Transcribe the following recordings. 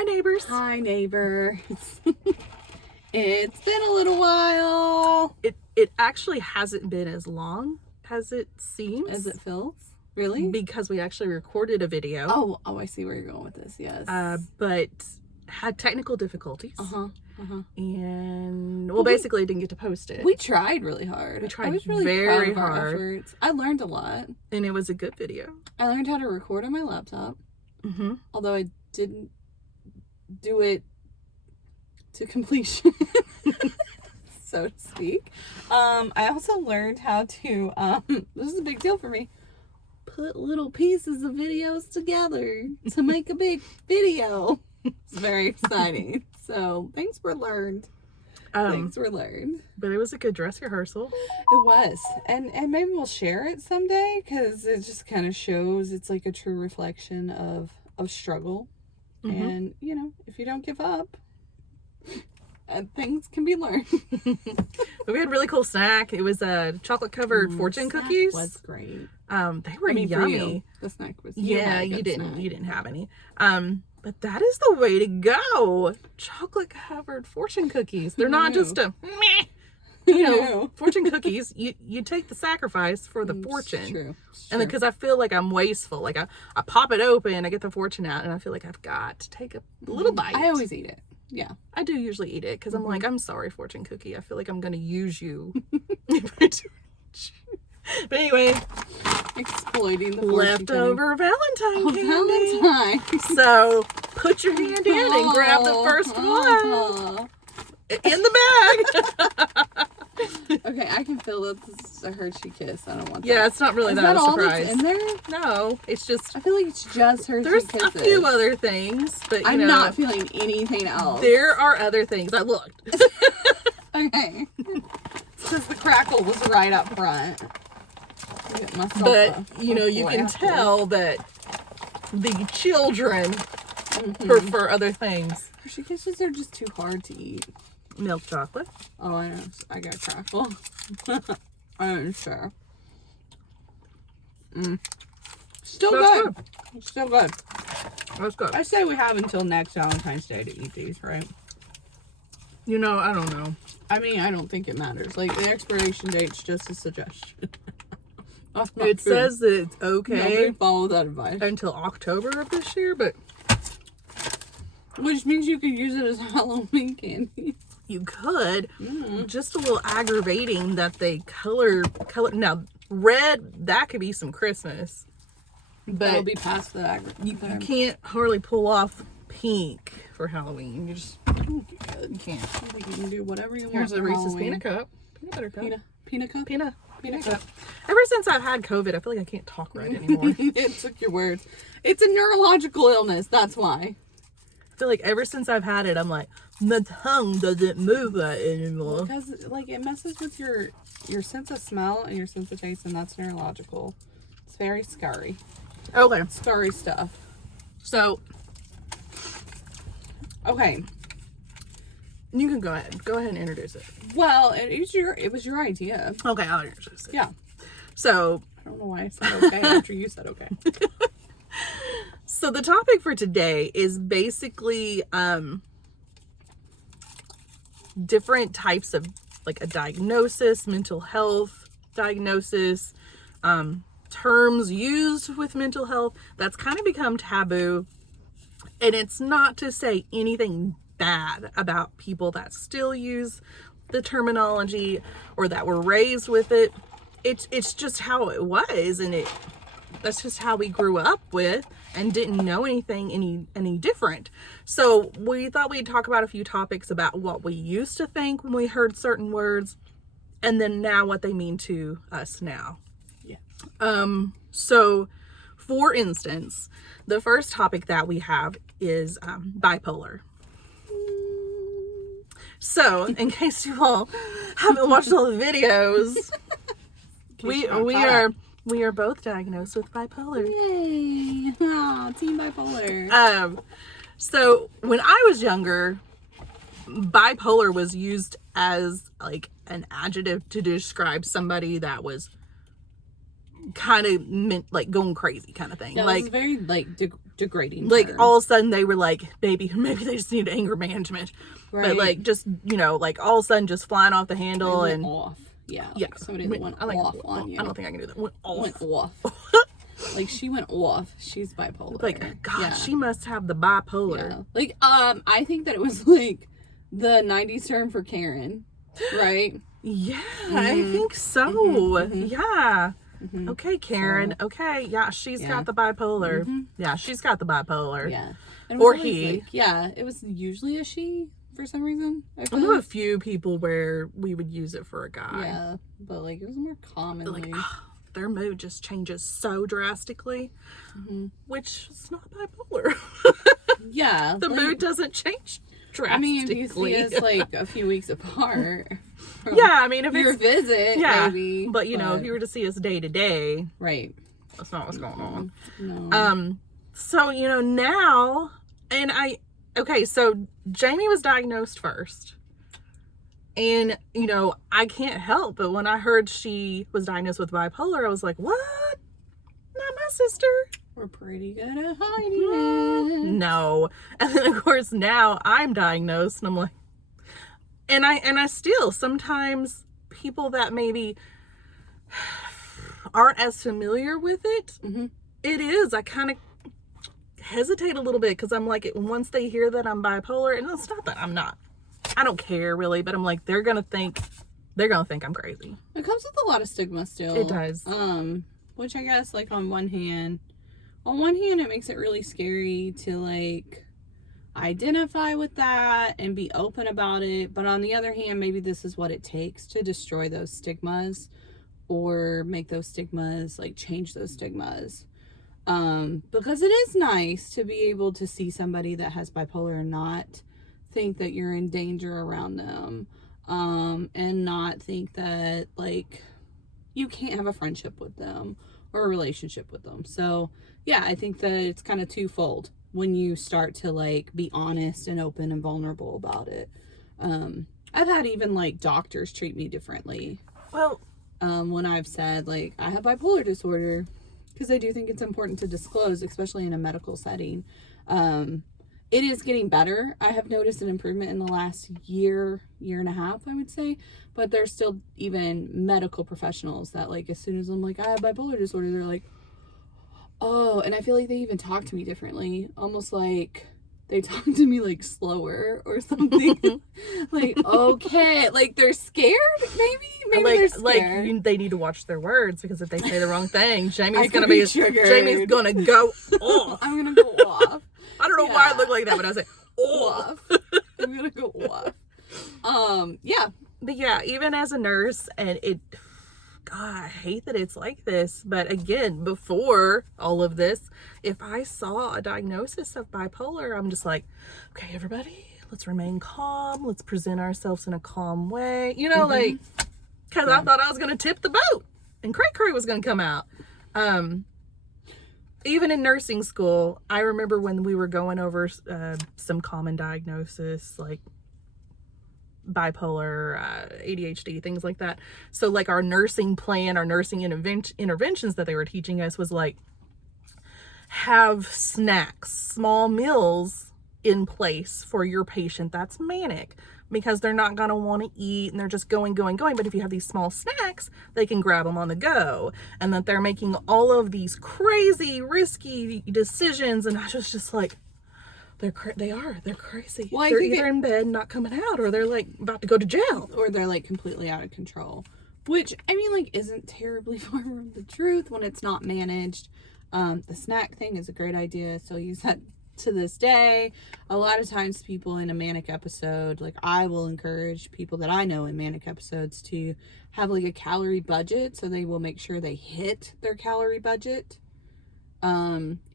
Hi, neighbors. Hi, neighbors. It's been a little while. It actually hasn't been as long as it seems. As it feels? Really? Because we actually recorded a video. Oh, I see where you're going with this, yes. But had technical difficulties. And, Well, basically didn't get to post it. We tried really hard. We tried I was really very proud of our hard. efforts. I learned a lot. And it was a good video. I learned how to record on my laptop. Although I didn't do it to completion, so to speak. I also learned how to, this is a big deal for me, put little pieces of videos together to make a big video. It's very exciting. So things were learned. Things were learned. But it was a good dress rehearsal. It was. And maybe we'll share it someday, because it just kind of shows it's like a true reflection of struggle. And, you know, if you don't give up, things can be learned. But we had a really cool snack. It was chocolate covered fortune cookies. Was great. They were yummy. The snack was You didn't have any. But that is the way to go. Chocolate covered fortune cookies. They're not just a meh. You know, fortune cookies, you take the sacrifice for the fortune. It's true. And because I feel like I'm wasteful. Like I pop it open, I get the fortune out, and I feel like I've got to take a little bite. I always eat it. Yeah. I do usually eat it because I'm like, I'm sorry, fortune cookie. I feel like I'm going to use you. But anyway. Exploiting the leftover Valentine candy. Valentine. So put your hand in and grab the first one. In the bag. Okay, I can feel that this is a Hershey kiss. I don't want that. Yeah, it's not really that a all surprise. that's in there? No, it's just... I feel like it's just Hershey There's kisses. a few other things, but I'm not feeling anything else. There are other things. I looked. Okay. Because the crackle was right up front. But, you know, you can tell that the children prefer other things. Hershey kisses are just too hard to eat. Milk chocolate. Oh, I know. I got crackle. I'm sure. Still good. Still good. That's good. I say we have until next Valentine's Day to eat these, right? You know, I don't know. I mean, I don't think it matters. Like, the expiration date's just a suggestion. It says that it's okay. Nobody follow that advice. Until October of this year, but... Which means you could use it as Halloween candy. You could. Just a little aggravating that they color. Now, red, that could be some Christmas. But that'll be past the aggravating. You can't hardly pull off pink for Halloween. You just you can't. I think you can do whatever you want. Here's a Reese's Halloween. peanut cup. Peanut butter cup. Peanut cup? Peanut cup. Ever since I've had COVID, I feel like I can't talk right anymore. It took your words. It's a neurological illness. That's why. I feel like ever since I've had it, I'm like, my tongue doesn't move right anymore. Because, like, it messes with your sense of smell and your sense of taste, and that's neurological. It's very scary. Okay. Scary stuff. So, okay. You can go ahead. Go ahead and introduce it. Well, it was your idea. Okay, I'll introduce it. Yeah. So, I don't know why I said okay after you said okay. So the topic for today is basically different types of, like, a diagnosis, mental health diagnosis, terms used with mental health that's kind of become taboo. And it's not to say anything bad about people that still use the terminology or that were raised with it. It's just how it was, and that's just how we grew up with and didn't know anything any different. So we thought we'd talk about a few topics about what we used to think when we heard certain words, and then now what they mean to us now. Yeah. So for instance, the first topic that we have is bipolar. So, in case you all haven't watched all the videos, we are both diagnosed with bipolar. Yay! Oh, team bipolar. So when I was younger, bipolar was used as like an adjective to describe somebody that was kind of like going crazy kind of thing. Yeah, like this is very like degrading Like, term. all of a sudden they were like, maybe they just need anger management. Right. But, like, just, you know, like, all of a sudden just flying off the handle Went and... off. Yeah. Yeah. Like somebody that went off on you. I don't think I can do that. Went off. Like, she went off. She's bipolar. Like, God, yeah. she must have the bipolar. Yeah. Like, I think that it was, like, the 90s term for Karen. Right? Yeah, I think so. Yeah. Okay, Karen. So, okay, yeah, she's got the bipolar. Yeah, she's got the bipolar. Yeah. Or he. Like, yeah, it was usually a she for some reason. I know a few people where we would use it for a guy. Yeah, but, like, it was more commonly. Like, their mood just changes so drastically, which is not bipolar. Yeah. The mood doesn't change drastically. I mean, if you see us, like, a few weeks apart. Yeah, I mean, if your it's... visit, maybe. But, you know, if you were to see us day to day... Right. That's not what's going on. No. So, you know, now... And okay, so Jamie was diagnosed first. And, you know, I can't help but when I heard she was diagnosed with bipolar, I was like, what? Not my sister. We're pretty good at hiding it. No. And then, of course, now I'm diagnosed and I'm like... And I still, sometimes people that maybe aren't as familiar with it, it is. I kind of hesitate a little bit because I'm like, once they hear that I'm bipolar, and it's not that I'm not. I don't care really, but I'm like, they're gonna think I'm crazy. It comes with a lot of stigma still. It does. Which I guess, like, on one hand, it makes it really scary to, like, identify with that and be open about it, but on the other hand, maybe this is what it takes to destroy those stigmas or make those stigmas, like, change those stigmas. Because it is nice to be able to see somebody that has bipolar and not think that you're in danger around them, and not think that, like, you can't have a friendship with them or a relationship with them. So yeah, I think that it's kind of twofold when you start to, like, be honest and open and vulnerable about it. I've had even, like, doctors treat me differently. Well, when I've said, like, I have bipolar disorder, because I do think it's important to disclose, especially in a medical setting. It is getting better. I have noticed an improvement in the last year and a half, I would say. But there's still even medical professionals that, like, as soon as I'm like, I have bipolar disorder, they're like, oh, and I feel like they even talk to me differently. Almost like they talk to me, like, slower or something. Like, okay. Like, they're scared, maybe? Maybe like, they're scared. Like, they need to watch their words, because if they say the wrong thing, Jamie's gonna go off. I'm gonna go off. I don't know why I look like that, but I was like, off. I'm gonna go off. Yeah. But yeah, even as a nurse, and God, I hate that it's like this, but again, before all of this, if I saw a diagnosis of bipolar, I'm just like, okay, everybody, let's remain calm. Let's present ourselves in a calm way. You know, like, because I thought I was going to tip the boat and cray was going to come out. Even in nursing school, I remember when we were going over some common diagnosis, like bipolar, ADHD, things like that. So, like, our nursing plan, our nursing interventions that they were teaching us was, like, have snacks, small meals in place for your patient that's manic, because they're not going to want to eat and they're just going. But if you have these small snacks, they can grab them on the go, and that they're making all of these crazy, risky decisions. And I was just like, they're crazy. Well, they're either in bed not coming out, or they're, like, about to go to jail, or they're, like, completely out of control, which, I mean, like, isn't terribly far from the truth when it's not managed. The snack thing is a great idea. I still use that to this day. A lot of times people in a manic episode, like, I will encourage people that I know in manic episodes to have, like, a calorie budget, so they will make sure they hit their calorie budget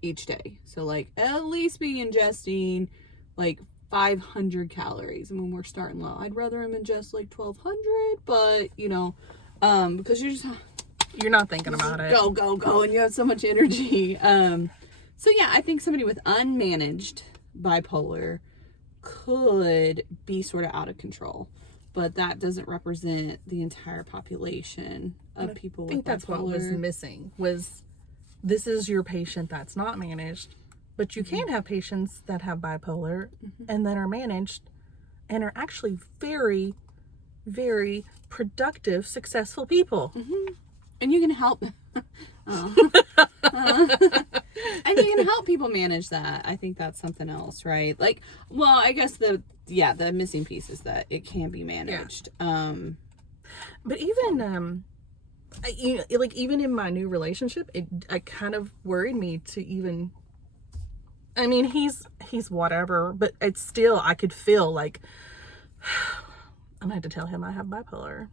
each day. So, like, at least be ingesting, like, 500 calories. And when we're starting low, I'd rather them ingest, like, 1,200, but, you know, because you're not thinking about it. Go, and you have so much energy. So yeah, I think somebody with unmanaged bipolar could be sort of out of control, but that doesn't represent the entire population of people with bipolar. I think that's what was missing, was this is your patient that's not managed. But you can have patients that have bipolar and that are managed and are actually very, very productive, successful people. And you can help. And you can help people manage that. I think that's something else, right? Like, well, I guess the missing piece is that it can be managed. But even even in my new relationship, it kind of worried me to even. I mean, he's whatever, but it's still, I could feel like I'm gonna have to tell him I have bipolar.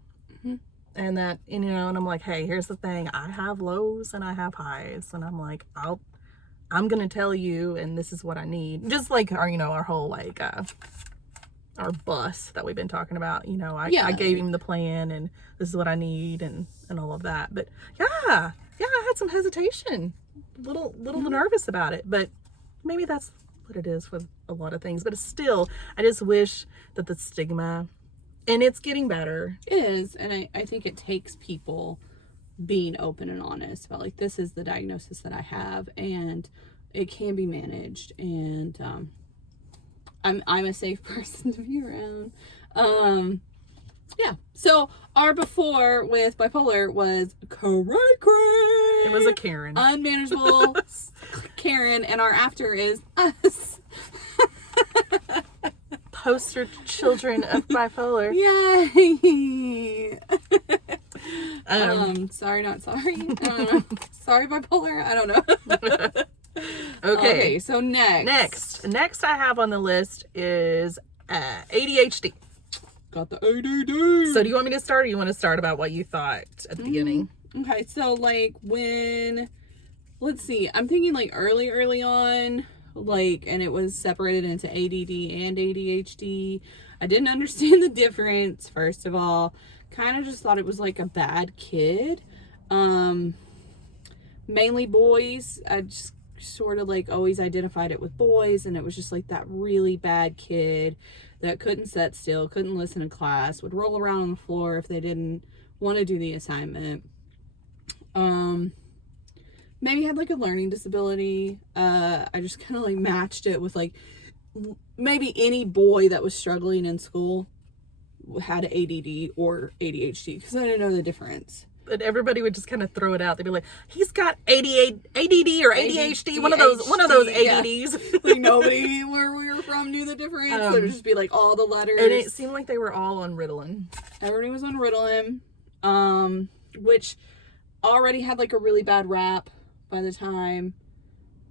And that, and I'm like, hey, here's the thing. I have lows and I have highs. And I'm like, I'm going to tell you, and this is what I need. Just like our whole, like, our bus that we've been talking about. I gave him the plan and this is what I need and all of that. But yeah, I had some hesitation. A little nervous about it. But maybe that's what it is with a lot of things. But it's still, I just wish that the stigma, and it's getting better. It is, and I think it takes people being open and honest about, like, this is the diagnosis that I have, and it can be managed, and I'm a safe person to be around. Yeah. So our before with bipolar was cray. It was a Karen, unmanageable Karen, and our after is us. Poster children of bipolar. Yay! Sorry, not sorry. Sorry, bipolar. I don't know. Okay, so next I have on the list is ADHD. Got the ADD. So do you want me to start, or you want to start about what you thought at the beginning? Okay, so like let's see, I'm thinking like early on, like, and it was separated into ADD and ADHD. I didn't understand the difference, first of all. Kind of just thought it was like a bad kid. Mainly boys. I just sort of like always identified it with boys, and it was just like that really bad kid that couldn't sit still, couldn't listen in class, would roll around on the floor if they didn't want to do the assignment. Maybe had like a learning disability. I just kind of like matched it with like maybe any boy that was struggling in school had ADD or ADHD, because I didn't know the difference. But everybody would just kind of throw it out. They'd be like, he's got ADD or ADHD, one of those ADDs. Yeah. Like nobody where we were from knew the difference. It would just be like all the letters. And it seemed like they were all on Ritalin. Everybody was on Ritalin, which already had like a really bad rap by the time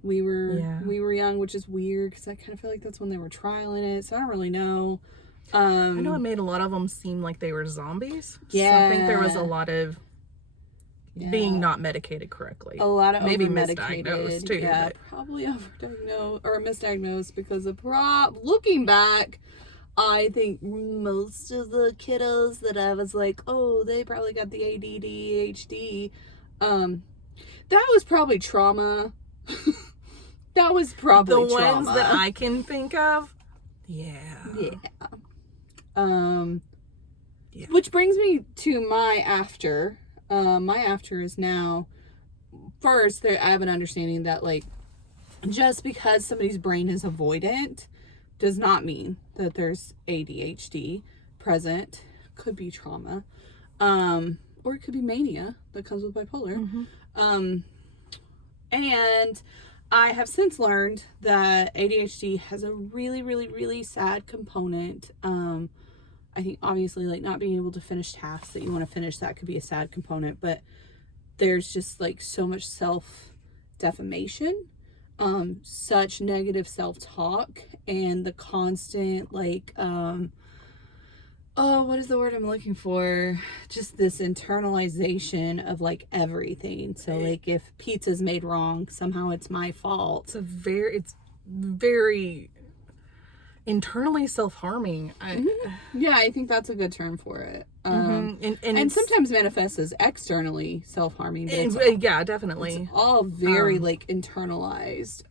we were young, which is weird because I kind of feel like that's when they were trialing it, so I don't really know. I know it made a lot of them seem like they were zombies. Yeah. So I think there was a lot of being not medicated correctly. A lot of maybe over-medicated. misdiagnosed too. Yeah, probably overdiagnosed or misdiagnosed because of looking back, I think most of the kiddos that I was like, oh, they probably got the ADD, ADHD. That was probably trauma. That was probably the trauma. ones that I can think of. Yeah. Which brings me to my after. My after is now, first, I have an understanding that, like, just because somebody's brain is avoidant does not mean that there's ADHD present. Could be trauma. Or it could be mania that comes with bipolar. And I have since learned that ADHD has a really, really, really sad component. I think obviously like not being able to finish tasks that you want to finish, that could be a sad component, but there's just like so much self-defamation, such negative self-talk, and the constant like, what is the word I'm looking for? Just this internalization of like everything. So like if pizza's made wrong, somehow it's my fault. It's very internally self-harming. Yeah, I think that's a good term for it. And sometimes manifests as externally self-harming. Yeah, definitely. It's all very like internalized.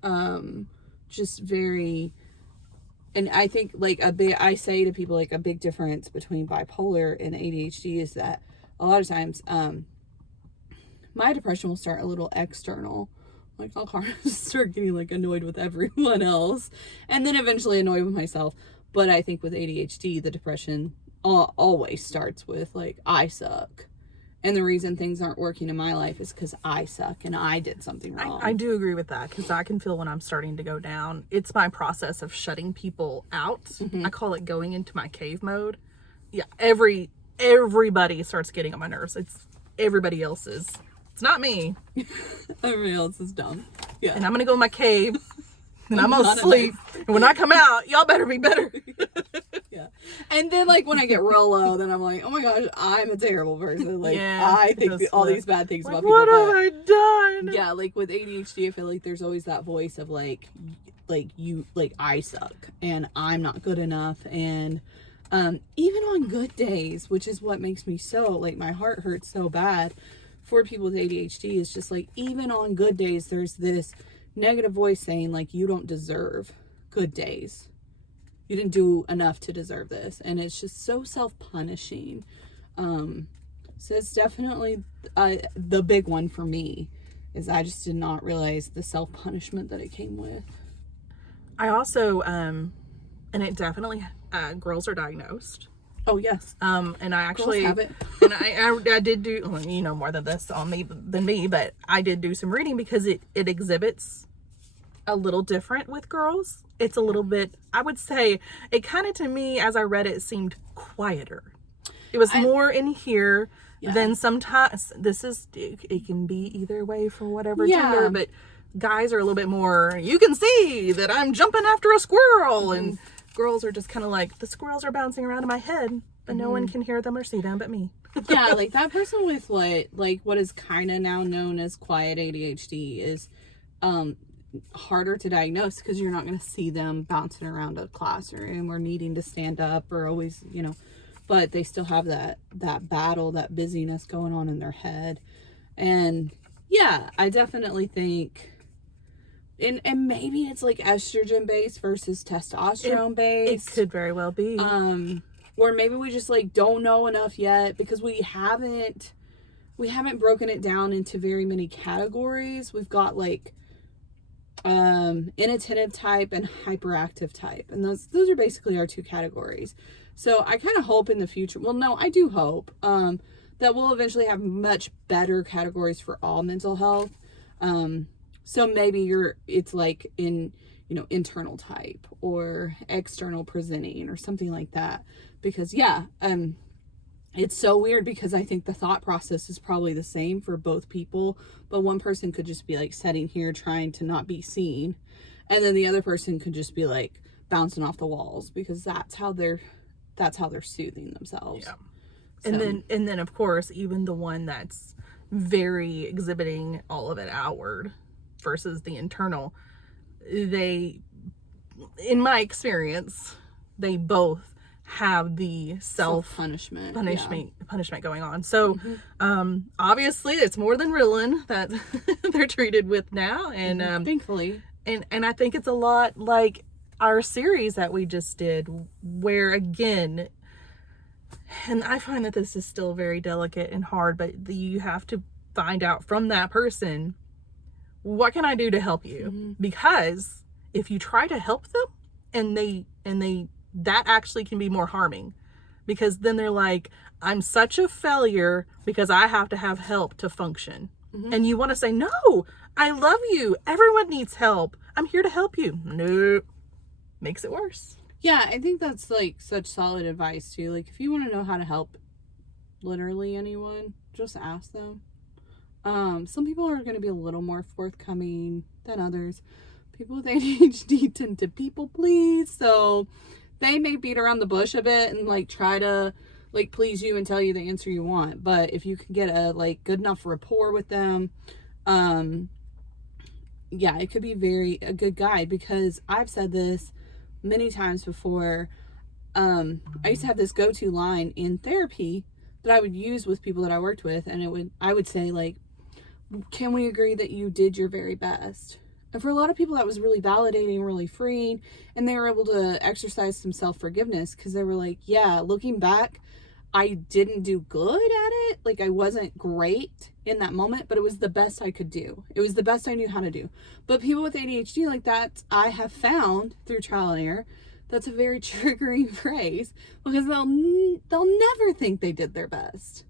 Just very. And I think like I say to people like a big difference between bipolar and ADHD is that a lot of times my depression will start a little external. Like, I'll kind of start getting, like, annoyed with everyone else. And then eventually annoyed with myself. But I think with ADHD, the depression always starts with, like, I suck. And the reason things aren't working in my life is because I suck and I did something wrong. I do agree with that, because I can feel when I'm starting to go down. It's my process of shutting people out. I call it going into my cave mode. Yeah, everybody starts getting on my nerves. It's everybody else's. It's not me. Everybody else is dumb. Yeah. And I'm gonna go in my cave and I'm gonna sleep. And when I come out, y'all better be better. Yeah. And then, like, when I get real low, then I'm like, oh my gosh, I'm a terrible person. Like, Yeah, I think all these bad things like, about people. what have I done? Yeah, like with ADHD, I feel like there's always that voice of like you, like, I suck and I'm not good enough. And even on good days, which is what makes me so, like, my heart hurts so bad for people with ADHD, is just like, even on good days, there's this negative voice saying, like, you don't deserve good days. You didn't do enough to deserve this. And it's just so self-punishing. So it's definitely the big one for me, is I just did not realize the self-punishment that it came with. I also, and it definitely, girls are diagnosed. Oh, yes. And I actually, Girls have it. and I did do, well, you know more than this on me than me, but I did do some reading, because it exhibits a little different with girls. It's a little bit, I would say, it kind of, to me, as I read it, seemed quieter. It was more in here than sometimes. It can be either way for whatever gender, but guys are a little bit more, you can see that I'm jumping after a squirrel, and girls are just kind of like, the squirrels are bouncing around in my head, but no one can hear them or see them but me. Yeah, like that person with what is kind of now known as quiet ADHD is harder to diagnose, because you're not going to see them bouncing around a classroom or needing to stand up or always, but they still have that battle, that busyness going on in their head. And yeah, I definitely think, and maybe it's like estrogen based versus testosterone based. It could very well be. Or maybe we just, like, don't know enough yet, because we haven't broken it down into very many categories. We've got, like, inattentive type and hyperactive type, and those are basically our two categories. So I kind of hope in the future, well, no, I do hope that we'll eventually have much better categories for all mental health. So maybe it's like in, internal type or external presenting or something like that, because it's so weird, because I think the thought process is probably the same for both people, but one person could just be, like, sitting here trying to not be seen, and then the other person could just be, like, bouncing off the walls, because that's how they're soothing themselves. Yeah. So. And then of course, even the one that's very exhibiting all of it outward versus the internal, in my experience, they both have the punishment going on. So obviously it's more than Ritalin that they're treated with now, and thankfully, and I think it's a lot like our series that we just did, where again, and I find that this is still very delicate and hard, but you have to find out from that person, what can I do to help you? Because if you try to help them and they that actually can be more harming, because then they're like, I'm such a failure because I have to have help to function. And you want to say, no, I love you. Everyone needs help. I'm here to help you. Nope. Makes it worse. Yeah, I think that's, like, such solid advice too. Like, if you want to know how to help literally anyone, just ask them. Some people are going to be a little more forthcoming than others. People with ADHD tend to people please, so they may beat around the bush a bit and, like, try to, like, please you and tell you the answer you want. But if you can get a, like, good enough rapport with them, yeah, it could be a good guide, because I've said this many times before. I used to have this go-to line in therapy that I would use with people that I worked with, and I would say, like, can we agree that you did your very best? And for a lot of people, that was really validating, really freeing, and they were able to exercise some self-forgiveness, because they were like, yeah, looking back, I didn't do good at it. Like, I wasn't great in that moment, but it was the best I could do. It was the best I knew how to do. But people with ADHD, like that, I have found through trial and error, that's a very triggering phrase, because they'll never think they did their best.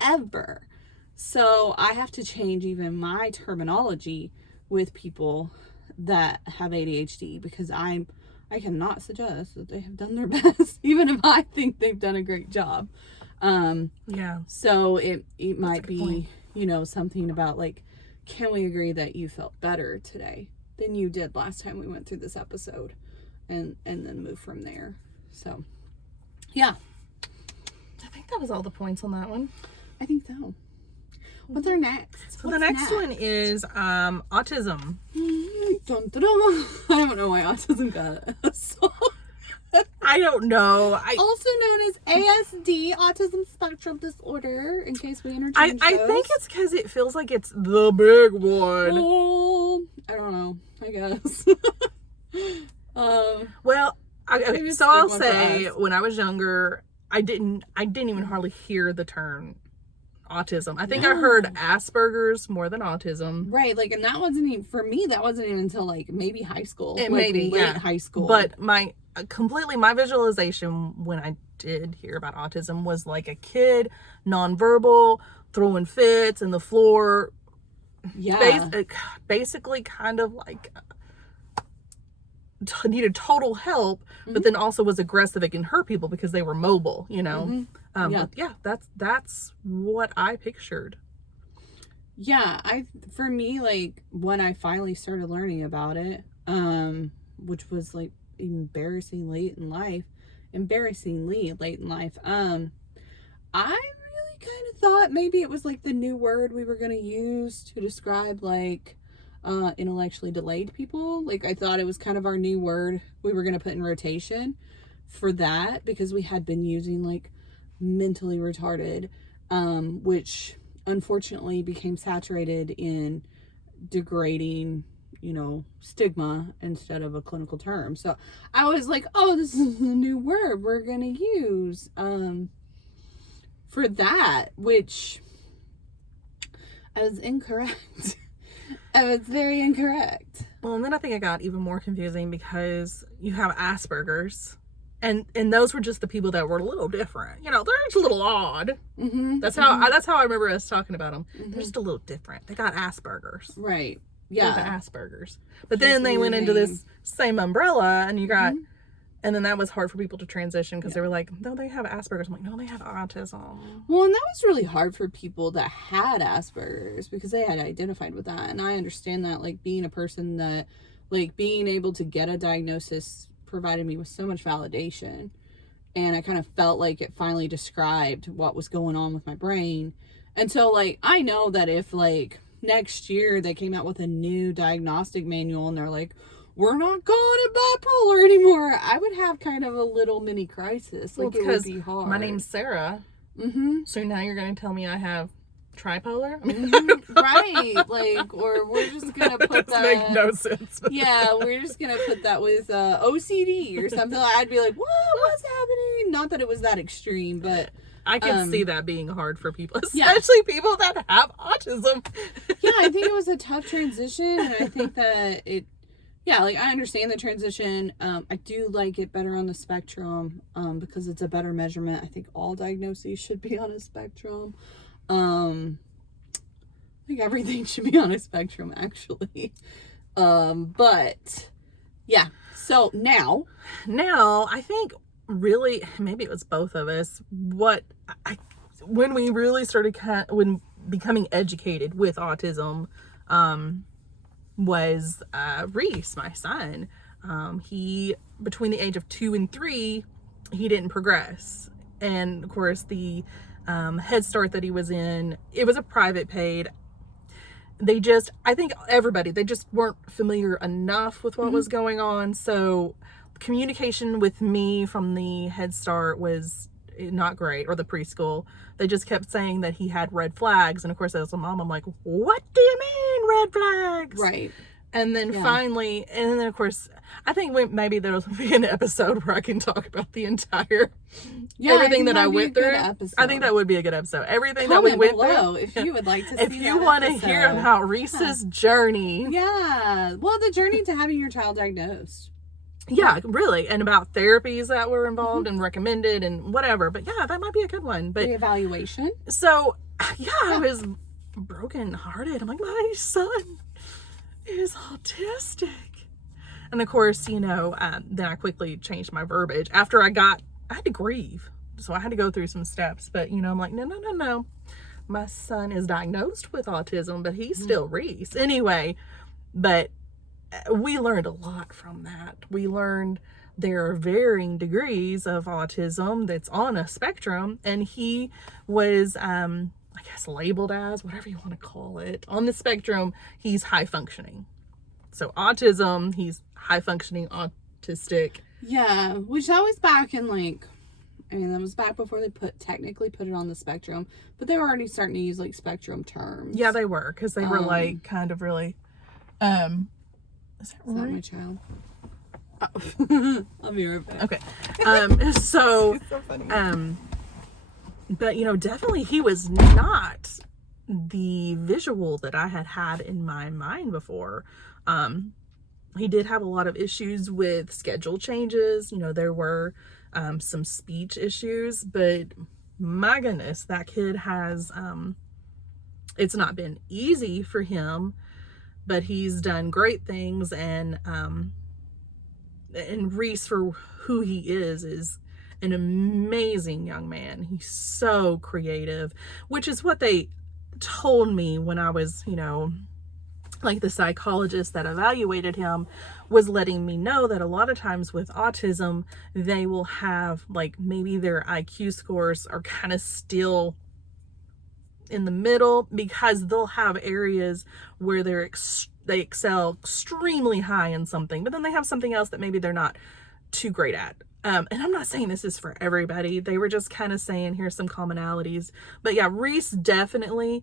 Ever. So I have to change even my terminology with people that have ADHD, because I cannot suggest that they have done their best, even if I think they've done a great job. Yeah. So it might be, you know, something about like, can we agree that you felt better today than you did last time we went through this episode, and then move from there. So, yeah. I think that was all the points on that one. I think so. What's our next? So the next one is autism. Dun, dun, dun. I don't know why autism got a song. I don't know. Also known as ASD, Autism Spectrum Disorder, in case we interchange I those. think it's because it feels like it's the big one. Oh, I don't know. I guess. Well, okay, maybe so it's I'll big one for say us. when I was younger, I didn't even hardly hear the term autism. I think I heard Asperger's more than autism. Right, like, and that wasn't even, for me, that wasn't even until, like, maybe high school. It like, maybe, late yeah. high school. But my visualization when I did hear about autism was like a kid, nonverbal, throwing fits in the floor. yeah. Basically kind of like needed total help, but then also was aggressive. It can hurt people because they were mobile, you know. Yeah. But yeah, that's what I pictured. Yeah, for me, like, when I finally started learning about it, which was like embarrassingly late in life, I really kind of thought maybe it was like the new word we were going to use to describe like intellectually delayed people. Like, I thought it was kind of our new word we were going to put in rotation for that, because we had been using like mentally retarded, which unfortunately became saturated in degrading, you know, stigma instead of a clinical term. So I was like, oh, this is a new word we're gonna use for that, which I was incorrect. I was very incorrect. Well, and then I think it got even more confusing because you have Asperger's, and those were just the people that were a little different. You know, they're just a little odd. That's how I remember us talking about them. They're just a little different. They got Asperger's. Right. Yeah. Yeah. The Asperger's. But then they went into this same umbrella, and you got, and then that was hard for people to transition because they were like, no, they have Asperger's. I'm like, no, they have autism. Well, and that was really hard for people that had Asperger's, because they had identified with that. And I understand that, like, being a person that, like, being able to get a diagnosis provided me with so much validation. And I kind of felt like it finally described what was going on with my brain. And so, like, I know that if, like, next year they came out with a new diagnostic manual and they're like, we're not calling it bipolar anymore, I would have kind of a little mini crisis. Like, it would be hard. My name's Sarah. So now you're going to tell me I have tripolar? I mean, right. Like, or we're just going to put that. Make no sense. Yeah, we're just going to put that with OCD or something. I'd be like, what's happening? Not that it was that extreme, but I can see that being hard for people, especially people that have autism. Yeah, I think it was a tough transition, and I think that like, I understand the transition. I do like it better on the spectrum, because it's a better measurement. I think all diagnoses should be on a spectrum. I think everything should be on a spectrum, actually. But yeah, so now I think really, maybe it was both of us, when we really started when becoming educated with autism, was Reese, my son. He, between the age of 2 and 3, he didn't progress. And of course the Head Start that he was in, it was a private paid. I think they just weren't familiar enough with what was going on. So communication with me from the Head Start was not great, or the preschool. They just kept saying that he had red flags. And of course, as a mom, I'm like, what do you mean red flags? right. And then Yeah. finally, and then of course, I think maybe there'll be an episode where I can talk about the entire everything that I went through. I think that would be a good episode. Everything that we went below through. if you would like to If see you want to hear about Reese's journey. Yeah. Well, the journey to having your child diagnosed. Yeah, really. And about therapies that were involved and recommended and whatever. But yeah, that might be a good one. But the evaluation. So, yeah, I was broken hearted. I'm like, my son is autistic. And of course, you know, then I quickly changed my verbiage after I had to grieve. So I had to go through some steps, but you know, I'm like, no. My son is diagnosed with autism, but he's still Reese. Anyway, but we learned a lot from that. We learned there are varying degrees of autism that's on a spectrum, and he was, I guess, labeled as, whatever you want to call it, on the spectrum, he's high functioning. So autism, he's high functioning autistic. Yeah, which that was back in that was back before they technically put it on the spectrum, but they were already starting to use spectrum terms. Yeah, they were, because they were kind of really, is that right? My child? Oh. I'll be right back. Okay. So funny. But you know, definitely he was not the visual that I had in my mind before. He did have a lot of issues with schedule changes. You know, there were some speech issues, but my goodness, that kid has, it's not been easy for him, but he's done great things. And Reese, for who he is an amazing young man. He's so creative, which is what they told me when I was, you know, like the psychologist that evaluated him was letting me know that a lot of times with autism, they will have maybe their IQ scores are kind of still in the middle, because they'll have areas where they excel extremely high in something, but then they have something else that maybe they're not too great at. And I'm not saying this is for everybody. They were just kind of saying here's some commonalities. But yeah, Reese definitely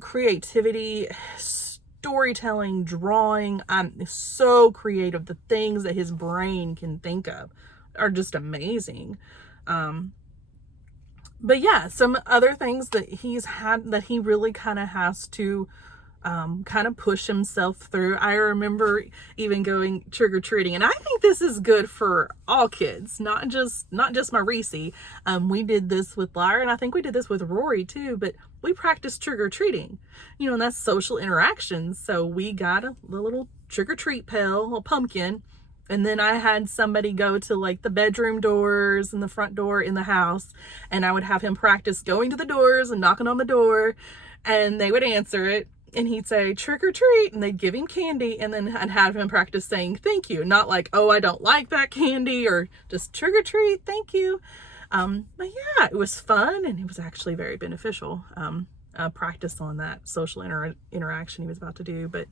creativity, storytelling, drawing. So creative. The things that his brain can think of are just amazing. But yeah, some other things that he's had that he really kind of has to kind of push himself through. I remember even going trick-or-treating, and I think this is good for all kids, not just my Reese. We did this with Lyra, and I think we did this with Rory too, but we practiced trick-or-treating, you know, and that's social interactions. So we got a little trick-or-treat pail, a pumpkin, and then I had somebody go to the bedroom doors and the front door in the house, and I would have him practice going to the doors and knocking on the door, and they would answer it. And he'd say, trick or treat, and they'd give him candy, and then I'd have him practice saying thank you. Not oh, I don't like that candy, or just trick or treat, thank you. But yeah, it was fun, and it was actually very beneficial. Practice on that social interaction he was about to do. But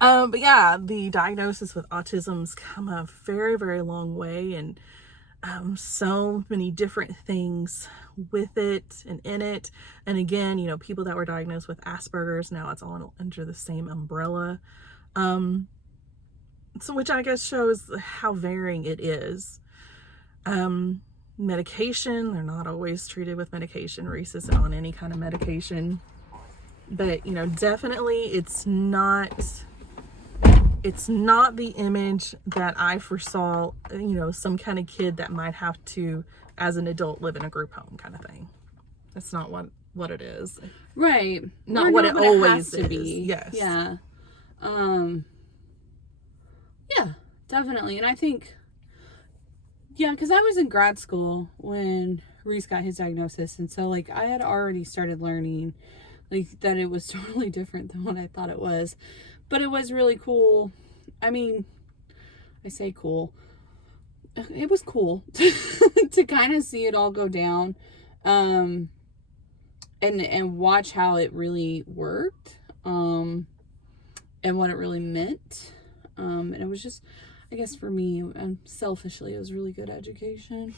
yeah, the diagnosis with autism's come a very, very long way, and so many different things with it and in it. And again, you know, people that were diagnosed with Asperger's, now it's all under the same umbrella. So which I guess shows how varying it is. Medication, they're not always treated with medication. Reese isn't on any kind of medication. But, you know, definitely it's not the image that I foresaw, you know, some kind of kid that might have to, as an adult, live in a group home kind of thing. That's not what it is. Right. Not what it always has to is. Be. Yes. Yeah. Yeah, definitely. And I think, yeah, because I was in grad school when Reese got his diagnosis. And so, I had already started learning, that it was totally different than what I thought it was. But it was really cool. I mean, I say cool. It was cool to kind of see it all go down, and watch how it really worked, and what it really meant. And it was just, I guess for me, and selfishly, it was really good education,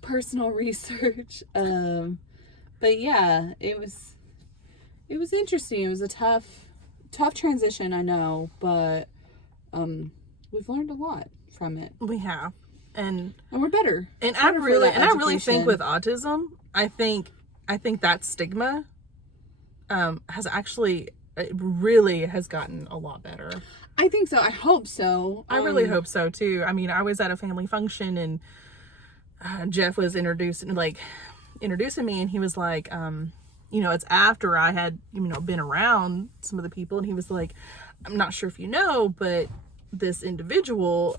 personal research. But yeah, it was interesting. It was a tough tough transition, I know, but we've learned a lot from it. We have. And we're better. And I really think with autism, I think that stigma has actually, it really has gotten a lot better. I think so. I hope so. I really hope so too. I mean, I was at a family function and Jeff was introducing me, and he was like, it's after I had, been around some of the people, and he was like, I'm not sure if you know, but this individual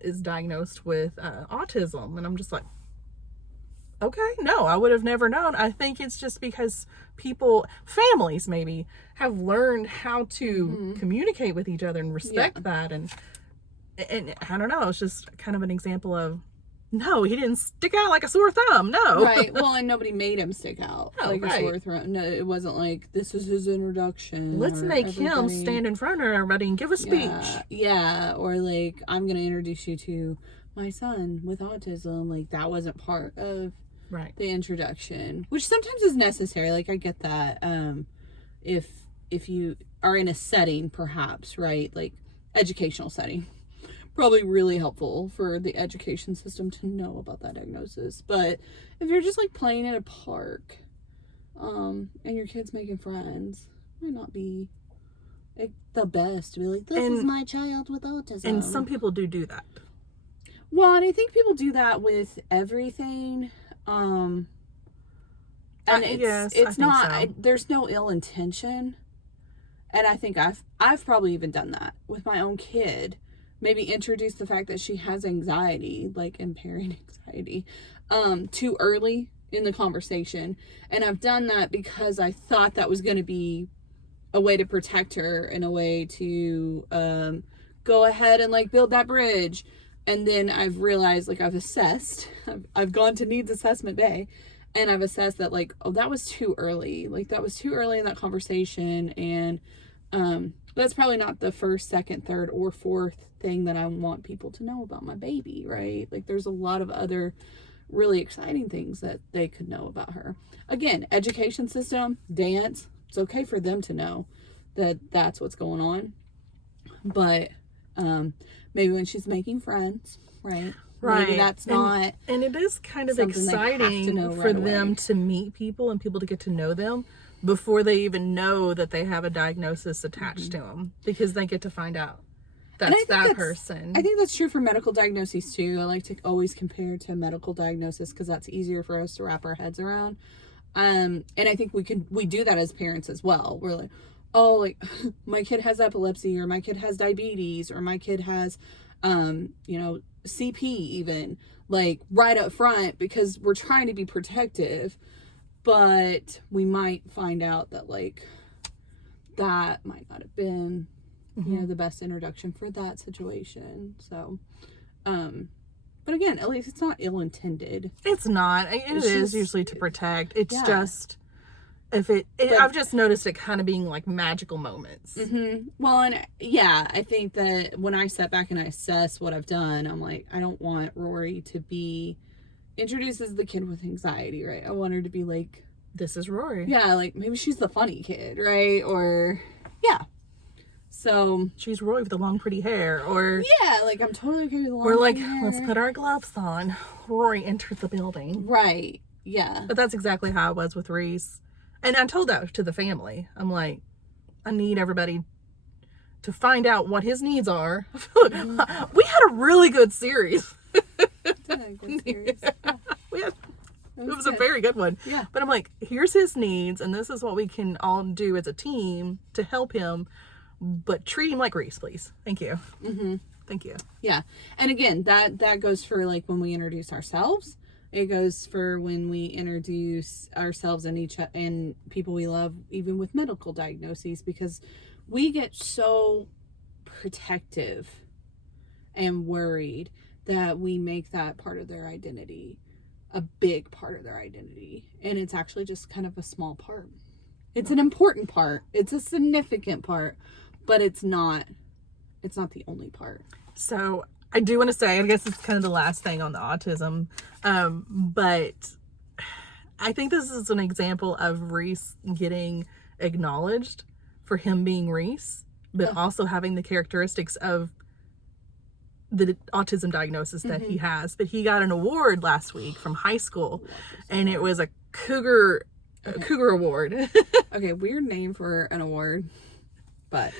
is diagnosed with autism. And I'm just like, okay, no, I would have never known. I think it's just because families maybe, have learned how to communicate with each other and respect that. And I don't know, it's just kind of an example of, no, he didn't stick out like a sore thumb. No. Right. Well, and nobody made him stick out a sore thumb. No, it wasn't like, this is his introduction. Let's make him stand in front of everybody and give a speech. Yeah. Or like, I'm going to introduce you to my son with autism. Like, that wasn't part of the introduction, which sometimes is necessary. Like, I get that. If you are in a setting, perhaps, right? Like, educational setting. Probably really helpful for the education system to know about that diagnosis. But if you're just like playing at a park, and your kid's making friends, might not be like the best to be like, this is my child with autism. And some people do that. Well, and I think people do that with everything. And it's not, so. There's no ill intention. And I think I've probably even done that with my own kid. Maybe introduce the fact that she has anxiety, like impairing anxiety, too early in the conversation. And I've done that because I thought that was going to be a way to protect her and a way to go ahead and like build that bridge. And then I've realized, like, I've assessed, I've gone to needs assessment bay, and I've assessed that, like, oh, that was too early. Like, that was too early in that conversation. And that's probably not the first, second, third, or fourth thing that I want people to know about my baby, right? Like, there's a lot of other really exciting things that they could know about her. Again, education system, dance, it's okay for them to know that that's what's going on. But maybe when she's making friends, right? Maybe that's not. And it is kind of exciting for them to meet people and people to get to know them before they even know that they have a diagnosis attached to them, because they get to find out that's that person. I think that's true for medical diagnoses too. I like to always compare to medical diagnosis because that's easier for us to wrap our heads around. And I think we do that as parents as well. We're like, oh, like my kid has epilepsy, or my kid has diabetes, or my kid has, CP even, like right up front, because we're trying to be protective. But we might find out that, like, that might not have been, the best introduction for that situation. So, but again, at least it's not ill-intended. It's not. It is usually to protect. It's just, I've just noticed it kind of being like magical moments. Well, and I think that when I step back and I assess what I've done, I'm like, I don't want Rory to be introduced as the kid with anxiety, right? I want her to be like, this is Rory. Yeah, like maybe she's the funny kid, right? Or so she's Rory with the long pretty hair, or like I'm totally okay with the long we're like, hair. Let's put our gloves on. Rory entered the building. Right. Yeah. But that's exactly how it was with Reese. And I told that to the family. I'm like, I need everybody to find out what his needs are. We had a really good series. It was a very good one. Yeah. But I'm like, here's his needs, and this is what we can all do as a team to help him. But treat him like Reese, please. Thank you. Thank you. Yeah. And again, that goes for like when we introduce ourselves. It goes for when we introduce ourselves and people we love, even with medical diagnoses, because we get so protective and worried that we make that part of their identity a big part of their identity. And it's actually just kind of a small part. It's an important part. It's a significant part, but it's not the only part. So I do want to say, I guess it's kind of the last thing on the autism, but I think this is an example of Reese getting acknowledged for him being Reese, but also having the characteristics of the autism diagnosis that he has. But he got an award last week from high school, and it was a Cougar award. Okay, weird name for an award, but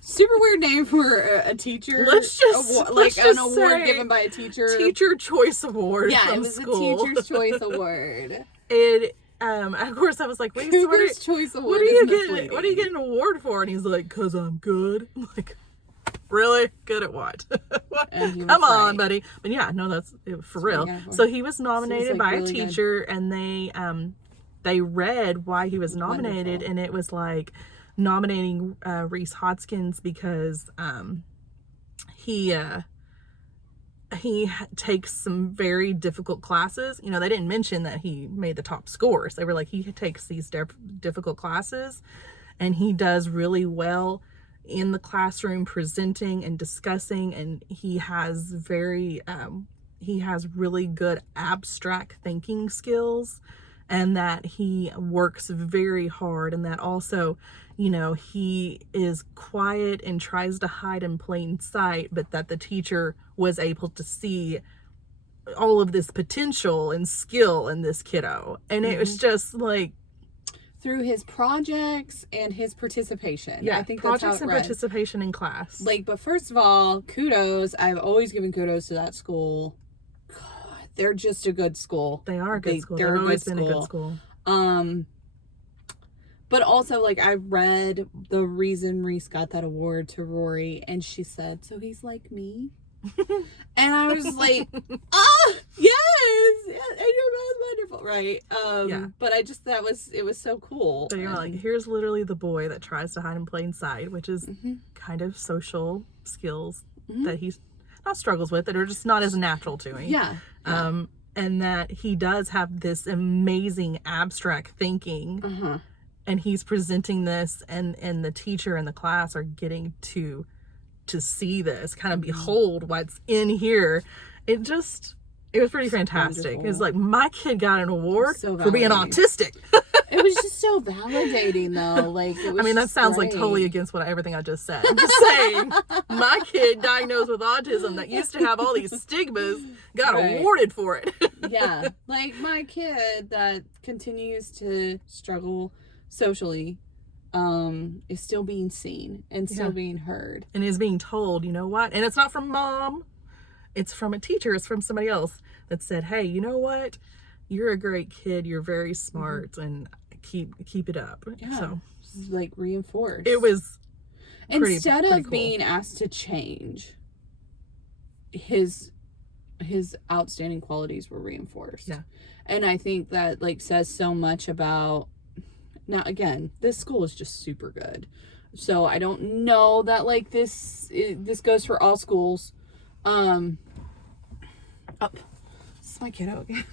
super weird name for a teacher. Let's just an award given by a teacher. Teacher Choice Award. Yeah, from it was school. a Teacher's Choice Award. Of course, I was like, wait, Cougar's Choice Award. What are you getting an award for? And he's like, 'cause I'm good. I'm like, really? Good at what? Come on, buddy. But yeah, no, that's for real. So he was nominated by a teacher, and they read why he was nominated, and it was like nominating Reese Hodgkins because he takes some very difficult classes. You know, they didn't mention that he made the top scores. They were like, he takes these difficult classes, and he does really well in the classroom presenting and discussing, and he has really good abstract thinking skills, and that he works very hard, and that also, you know, he is quiet and tries to hide in plain sight, but that the teacher was able to see all of this potential and skill in this kiddo. And it was just like, through his projects and his participation. Yeah, I think projects that's how and it read. participation in class. Like, but first of all, kudos. I've always given kudos to that school. God, they're just a good school. They are a good school. They're They've always good been a good school. But also, like, I read the reason Reese got that award to Rory, and she said, so he's like me? And I was like, yes, and your mom's wonderful, right? Yeah. But I just, it was so cool. So you're like, here's literally the boy that tries to hide in plain sight, which is kind of social skills that he not struggles with, that are just not as natural to him. Yeah. And that he does have this amazing abstract thinking, and he's presenting this, and the teacher and the class are getting to see this, kind of behold what's in here. It was pretty fantastic. It's like, my kid got an award for being autistic. It was just so validating, though. Like, it was, I mean, that sounds like totally against everything I just said. I'm just saying, my kid diagnosed with autism that used to have all these stigmas got awarded for it. Yeah, like my kid that continues to struggle socially is still being seen and still being heard, and is being told, you know what, and it's not from mom, it's from a teacher, it's from somebody else that said, hey, you know what, you're a great kid, you're very smart, and keep it up. So like reinforced. It was instead of pretty cool. being asked to change, his outstanding qualities were reinforced. And I think that like says so much about. Now, again, this school is just super good. So I don't know that, like, this goes for all schools. This is my kiddo again.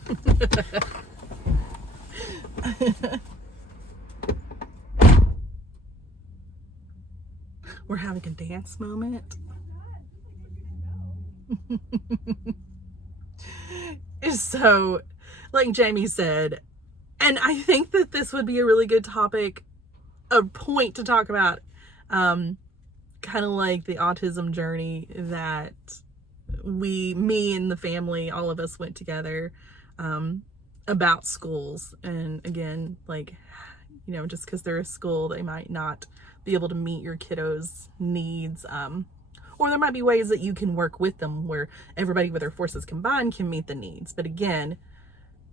We're having a dance moment. So, like Jamie said, and I think that this would be a really good topic, a point to talk about, kind of like the autism journey that me and the family, all of us went together, about schools. And again, like, you know, just because they're a school, they might not be able to meet your kiddos' needs, or there might be ways that you can work with them where everybody with their forces combined can meet the needs. But again,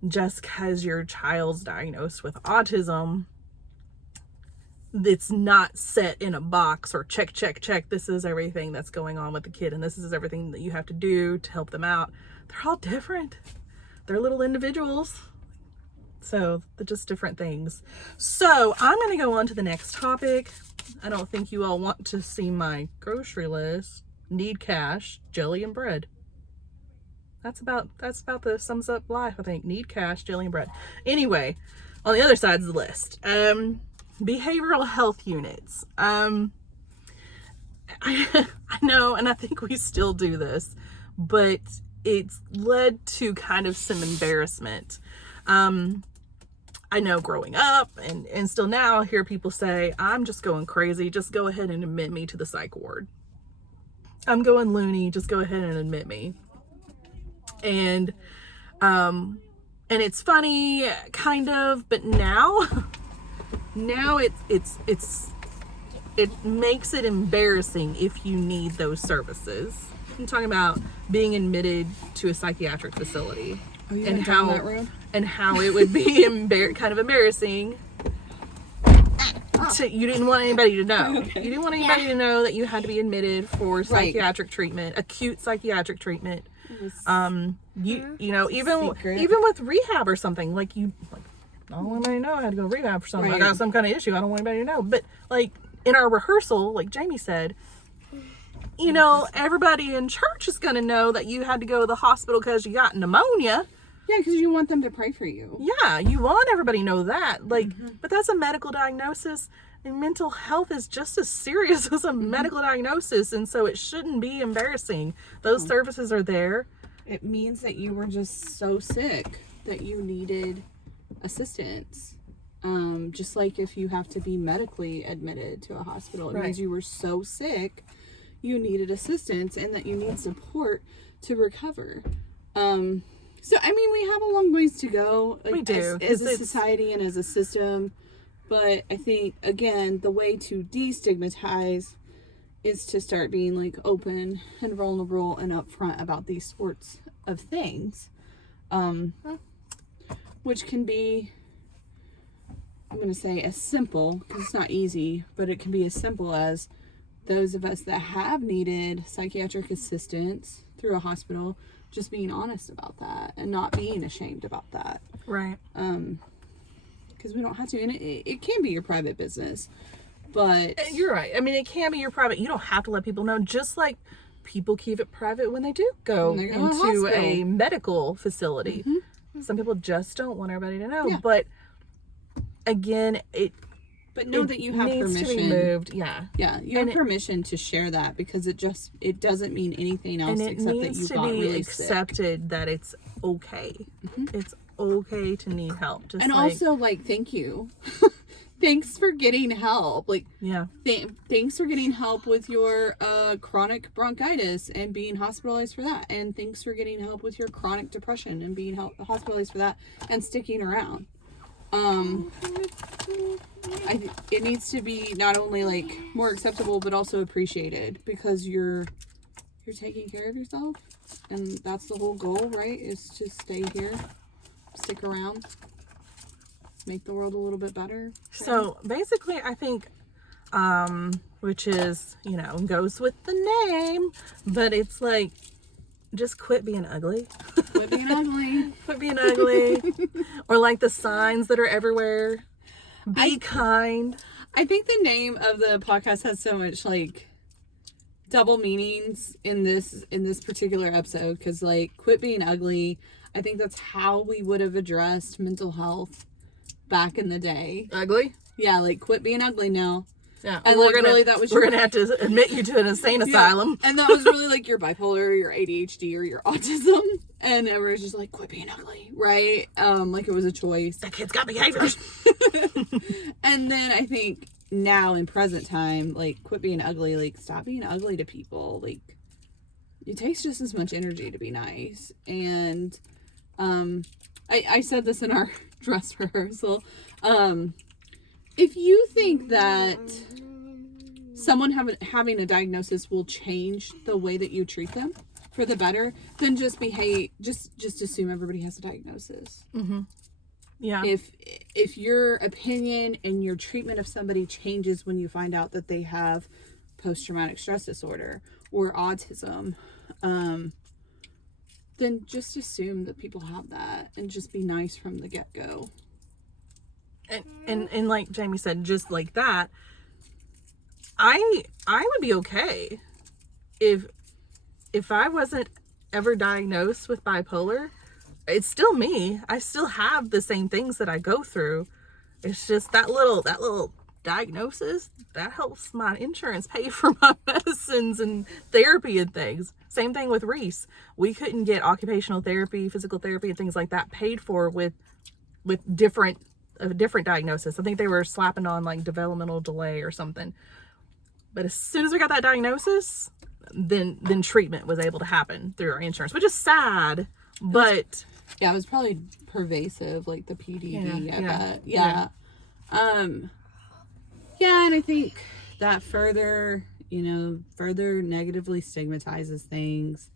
just because your child's diagnosed with autism, it's not set in a box or check, this is everything that's going on with the kid, and this is everything that you have to do to help them out. They're all different. They're little individuals. So they're just different things. So I'm going to go on to the next topic. I don't think you all want to see my grocery list. Need cash, jelly, and bread. That's about the sums up life, I think. Need cash, jelly, and bread. Anyway, on the other side of the list, behavioral health units. I know, and I think we still do this, but it's led to kind of some embarrassment. I know growing up and still now I hear people say, I'm just going crazy. Just go ahead and admit me to the psych ward. I'm going loony. Just go ahead and admit me. And it's funny, kind of, but now it makes it embarrassing if you need those services. I'm talking about being admitted to a psychiatric facility. Oh, you and down that road? And how it would be kind of embarrassing. You didn't want anybody to know. Okay. You didn't want anybody to know that you had to be admitted for psychiatric treatment, acute psychiatric treatment. You know, even with rehab or something, like I don't want anybody to know I had to go to rehab for something. I got some kind of issue. I don't want anybody to know. But like in our rehearsal, like Jamie said, you know, everybody in church is going to know that you had to go to the hospital because you got pneumonia. Yeah, because you want them to pray for you. Yeah, you want everybody to know that. Like, but that's a medical diagnosis, and mental health is just as serious as a medical diagnosis, and so it shouldn't be embarrassing. Those services are there. It means that you were just so sick that you needed assistance. Just like if you have to be medically admitted to a hospital, it means you were so sick you needed assistance and that you need support to recover. So, I mean, we have a long ways to go, like, we do, as a society and as a system. But I think, again, the way to destigmatize is to start being, like, open and vulnerable and upfront about these sorts of things. Which can be, I'm going to say, as simple, because it's not easy, but it can be as simple as those of us that have needed psychiatric assistance through a hospital just being honest about that and not being ashamed about that. Right. Because we don't have to. And it can be your private business. But you're right. I mean, it can be your private. You don't have to let people know. Just like people keep it private when they do go into a medical facility. Some people just don't want everybody to know. Yeah. But again, But know that you have needs permission. to be moved. Yeah. Yeah, you have permission to share that because it doesn't mean anything else except that you got really sick. And it needs to be accepted that it's okay. It's okay to need help. Just and also, like, thank you. Thanks for getting help. Like, yeah. Thanks for getting help with your chronic bronchitis and being hospitalized for that. And thanks for getting help with your chronic depression and being hospitalized for that and sticking around. It needs to be not only like more acceptable but also appreciated because you're taking care of yourself, and that's the whole goal, right? Is to stay here, stick around, make the world a little bit better. Right? So basically, I think, which is, you know, goes with the name, but it's like, just quit being ugly. Quit being ugly. Quit being ugly. Or like the signs that are everywhere. Be kind. I think the name of the podcast has so much like double meanings in this particular episode because like quit being ugly. I think that's how we would have addressed mental health back in the day. Ugly? Yeah, like quit being ugly now. Yeah, and like really that was we're gonna have to admit you to an insane asylum. And that was really like your bipolar, your ADHD, or your autism. And everyone's just like, quit being ugly, right? Like it was a choice. That kid's got behaviors. And then I think now in present time, like quit being ugly, like stop being ugly to people. Like it takes just as much energy to be nice. And I said this in our dress rehearsal. If you think that someone having a diagnosis will change the way that you treat them for the better, then just assume everybody has a diagnosis. Yeah. If your opinion and your treatment of somebody changes when you find out that they have post-traumatic stress disorder or autism, then just assume that people have that and just be nice from the get-go. And like Jamie said, just like that, I would be okay if I wasn't ever diagnosed with bipolar. It's still me. I still have the same things that I go through. It's just that little diagnosis that helps my insurance pay for my medicines and therapy and things. Same thing with Reese. We couldn't get occupational therapy, physical therapy, and things like that paid for with different a different diagnosis. I think they were slapping on like developmental delay or something. But as soon as we got that diagnosis, then treatment was able to happen through our insurance, which is sad, but yeah, it was probably pervasive, like the PDD. I bet. Yeah. Yeah, and I think that further negatively stigmatizes things.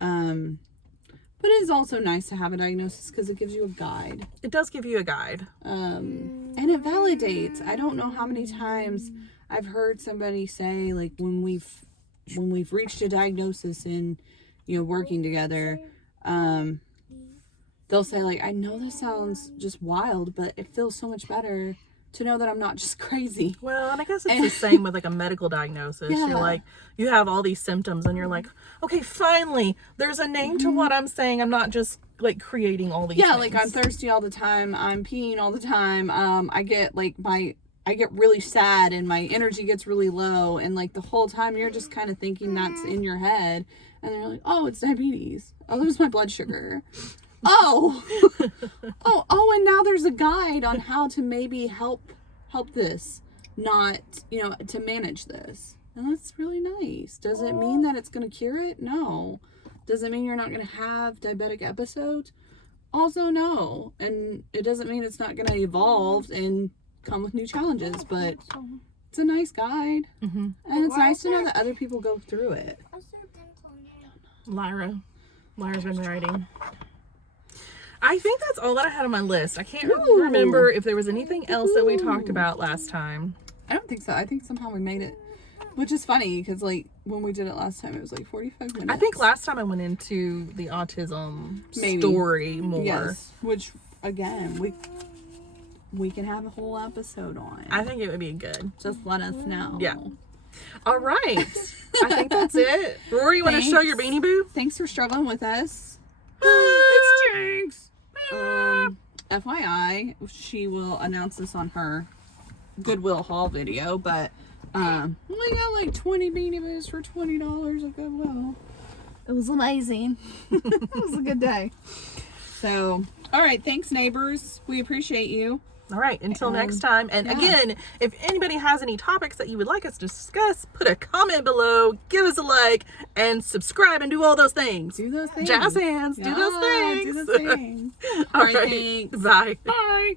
But it is also nice to have a diagnosis because it gives you a guide. It does give you a guide. And it validates. I don't know how many times I've heard somebody say, like, when we've reached a diagnosis and, working together, they'll say, like, I know this sounds just wild, but it feels so much better to know that I'm not just crazy. Well, and I guess it's the same with like a medical diagnosis. Yeah. You're like, you have all these symptoms and you're like, okay, finally, there's a name to what I'm saying. I'm not just like creating all these things. Like I'm thirsty all the time. I'm peeing all the time. I get really sad and my energy gets really low. And like the whole time you're just kind of thinking that's in your head. And they're like, oh, it's diabetes. Oh, that was my blood sugar. Oh, and now there's a guide on how to maybe help this, not, to manage this. And that's really nice. Does it mean that it's going to cure it? No. Does it mean you're not going to have diabetic episodes? Also, no. And it doesn't mean it's not going to evolve and come with new challenges, but it's a nice guide. Mm-hmm. And it's nice to know that other people go through it. Lyra's been writing. I think that's all that I had on my list. I can't remember if there was anything else that we talked about last time. I don't think so. I think somehow we made it, which is funny because like when we did it last time, it was like 45 minutes. I think last time I went into the autism story more. Yes, which again, we can have a whole episode on. I think it would be good. Just let us know. Yeah. All right. I think that's it. Rory, you want to show your Beanie Boo? Thanks for struggling with us. It's Jinx. FYI, she will announce this on her Goodwill haul video, but we got like 20 Beanie Boos for $20 at Goodwill. It was amazing. It was a good day. So, all right, thanks neighbors. We appreciate you. All right, until next time. And again, if anybody has any topics that you would like us to discuss, put a comment below, give us a like, and subscribe and do all those things. Do those things. Jazz hands. Do those things. Do those things. All right, right. thanks. Bye. Bye.